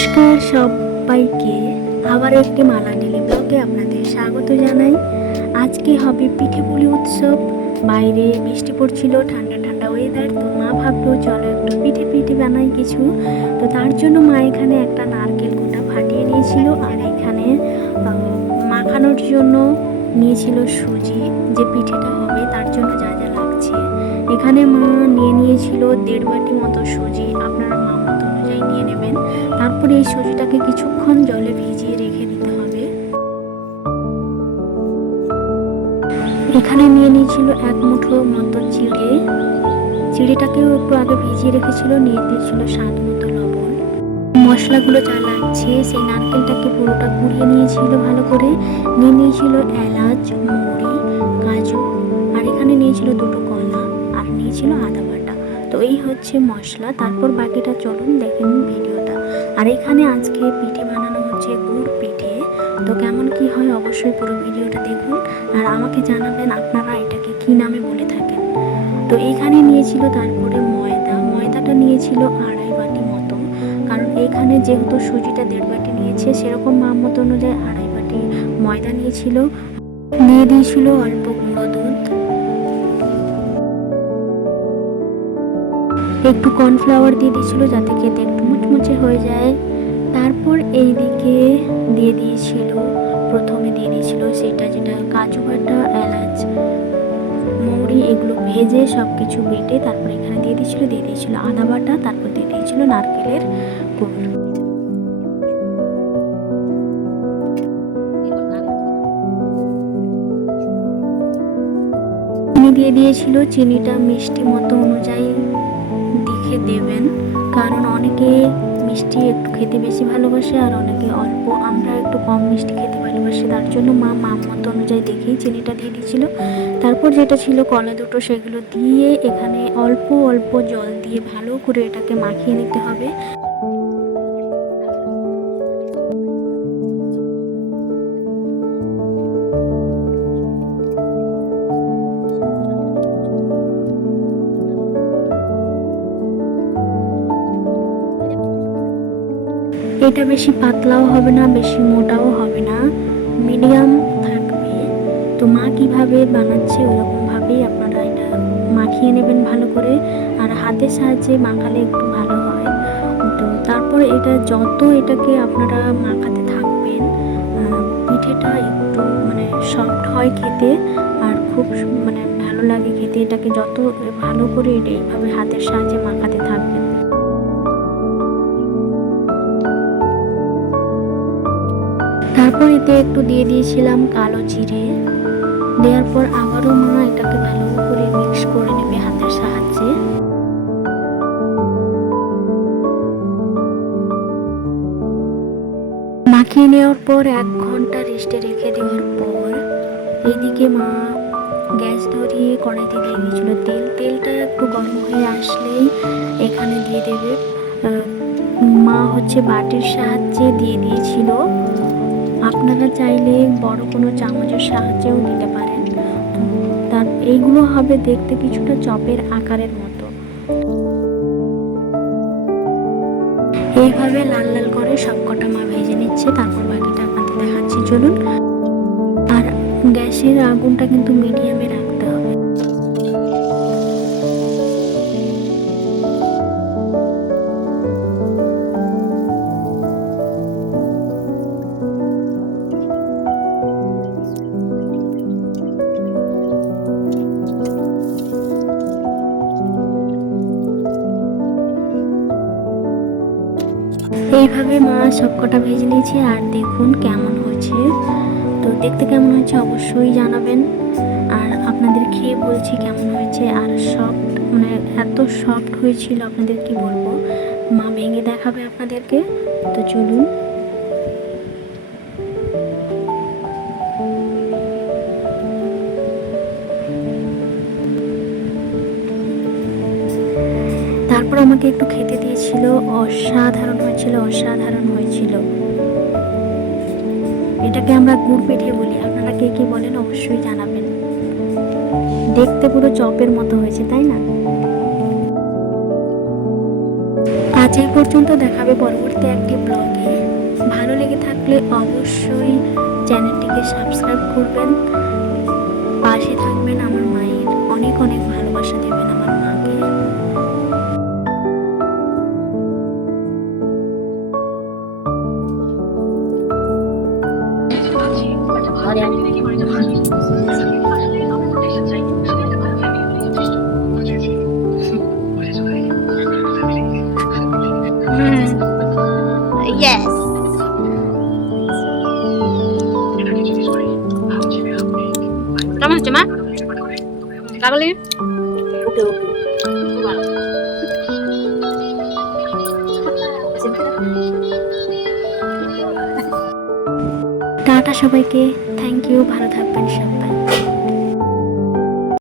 নমস্কার সবাইকে, আবার একটি মালা ডেলি ব্লগে আপনাদের স্বাগত জানাই। আজকে হবে পিঠে পুলি উৎসব। বাইরে বৃষ্টি পড়ছিল, ঠান্ডা ঠান্ডা ওয়েদার। তো মা ভাবলো চলো একটু পিঠে পিঠে বানাই কিছু। তো তার জন্য মা এখানে একটা নারকেল কোটা ফাটিয়ে নিয়েছিল, আর এখানে মাখানোর জন্য নিয়েছিল সুজি, যে পিঠেটা হবে তার জন্য যা যা লাগছে। এখানে মা নিয়েছিল 1.5 বাটি মতো সুজি, আপনারা মাপ মতো অনুযায়ী নিয়ে নেবেন। তারপরে এই সুজিটাকে কিছুক্ষণ জলে ভিজিয়ে রেখে দিতে হবে। এখানে নিয়েছিল 1 মুঠো মতো চিড়েটাকেও একটু আগে ভিজিয়ে রেখেছিল। নিয়ে দিয়েছিল স্বাদ মতো লবণ। মশলাগুলো যা লাগছে, সেই নারকেলটাকে পুরোটা কুড়িয়ে নিয়েছিল ভালো করে। নিয়েছিল এলাচ, মৌরি, কাজু, আর এখানে নিয়েছিল 2টো কলা, আর নিয়েছিল আদা বাটা। তো এই হচ্ছে মশলা। তারপর বাকিটা চলুন দেখেন ভিডিওটা। আর এখানে আজকে পিঠে বানানো হচ্ছে গুড় পিঠে। তো কেমন কি হয় অবশ্যই পুরো ভিডিওটা দেখুন, আর আমাকে জানাবেন আপনারা এটাকে কি নামে বলে থাকেন। তো এইখানে নিয়েছিল তারপরে ময়দাটা নিয়েছিল 2.5 বাটি মতো, কারণ এইখানে যেহেতু সুজিটা 1.5 বাটি নিয়েছে, সেরকম মাপ মতো অনুযায়ী 2.5 বাটি ময়দা নিয়েছিল। দিয়ে দিয়েছিল অল্প গুঁড়ো দুধ, একটু কর্নফ্লাওয়ার দিয়ে দিয়েছিল যাতে খেতে একটু মুচমুচে হয়ে যায়। তারপর এইদিকে প্রথমে দিয়ে দিয়েছিল সেটা যেটা কাজু বাটা, এলাচ, মৌরি, এগুলো ভেজে সব কিছু বেটে তারপর এখানে দিয়ে দিয়েছিল আদা বাটা, তারপর দিয়ে দিয়েছিল নারকেলের গুড়। চিনি দিয়ে দিয়েছিল। চিনিটা মিষ্টি মতো অনুযায়ী দেখে দেবেন, কারণ অনেকে মিষ্টি একটু খেতে বেশি ভালোবাসে আর অনেকে অল্প। আমরা একটু কম মিষ্টি খেতে ভালোবাসি, তার জন্য মা মাপ মতো অনুযায়ী দেখেই চিনিটা দিয়ে দিয়েছিল। তারপর যেটা ছিল কলা দুটো, সেগুলো দিয়ে এখানে অল্প অল্প জল দিয়ে ভালো করে এটাকে মাখিয়ে নিতে হবে। এটা বেশি পাতলাও হবে না, বেশি মোটাও হবে না, মিডিয়াম থাকবে। তো মা কিভাবে বানাচ্ছে ওরকমভাবেই আপনারা এটা মাখিয়ে নেবেন ভালো করে, আর হাতের সাহায্যে মাখালে একটু ভালো হয়। তো তারপর এটাকে আপনারা মাখাতে থাকবেন, পিঠেটা একটু সফট হয় খেতে, আর খুব ভালো লাগে খেতে। এটাকে যত ভালো করে এইভাবে হাতের সাহায্যে মাখাতে থাকবেন। তারপর এতে একটু দিয়ে দিয়েছিলাম কালো জিরে। দেওয়ার পর আবারও মা এটাকে ভালো করে মিক্স করে নেবে হাতের সাহায্যে। মাখিয়ে নেওয়ার পর 1 ঘন্টা রেস্টে রেখে দেওয়ার পর এইদিকে মা গ্যাস ধরিয়ে কড়াইতে দিয়ে দিয়েছিল তেলটা একটু গরম হয়ে আসলেই এখানে দিয়ে দেবে। মা বাটির সাহায্যে দিয়ে দিয়েছিল। আপনারা চাইলে বড় কোনো চামচের সাহায্যেও দিতে পারেন। তার এইগুলো হবে দেখতে কিছুটা চপের আকারের মতো। এইভাবে লাল লাল করে সবকটা মা ভেজে নিচ্ছে। তারপর বাকিটা আপনাদের দেখাচ্ছি চলুন। আর গ্যাসের আগুনটা কিন্তু মিডিয়ামে রাখতে হবে। এইভাবে মা সবকটা ভেজে নিয়েছে, আর দেখুন কেমন হয়েছে। তো দেখতে কেমন হয়েছে অবশ্যই জানাবেন, আর আপনাদের খেয়ে বলছি কেমন হয়েছে। আর সফট এত সফট হয়েছিল আপনাদের কি বলবো। মা ভেঙে দেখাবে আপনাদেরকে। তো চলুন। তারপর আমাকে একটু খেতে দিয়েছিল। অসাধারণ হয়েছিল। এটাকে আমরা গুড় পিঠে বলি, আপনারা কে কে বলেন অবশ্যই জানাবেন। দেখতে পুরো চপের মতো হয়েছে, তাই না? আজ এই পর্যন্ত, দেখাবে পরবর্তী একটি ব্লগে। ভালো লেগে থাকলে অবশ্যই চ্যানেলটিকে সাবস্ক্রাইব করবেন, পাশে থাকবেন। আমার মায়ের অনেক অনেক ভালোবাসা দেবেন আমার মাকে। Yes. কেমন হচ্ছে মা? কাকলি ওকে ওকে। টাটা সবাইকে, থ্যাংক ইউ, ভালো থাকবেন সবাই।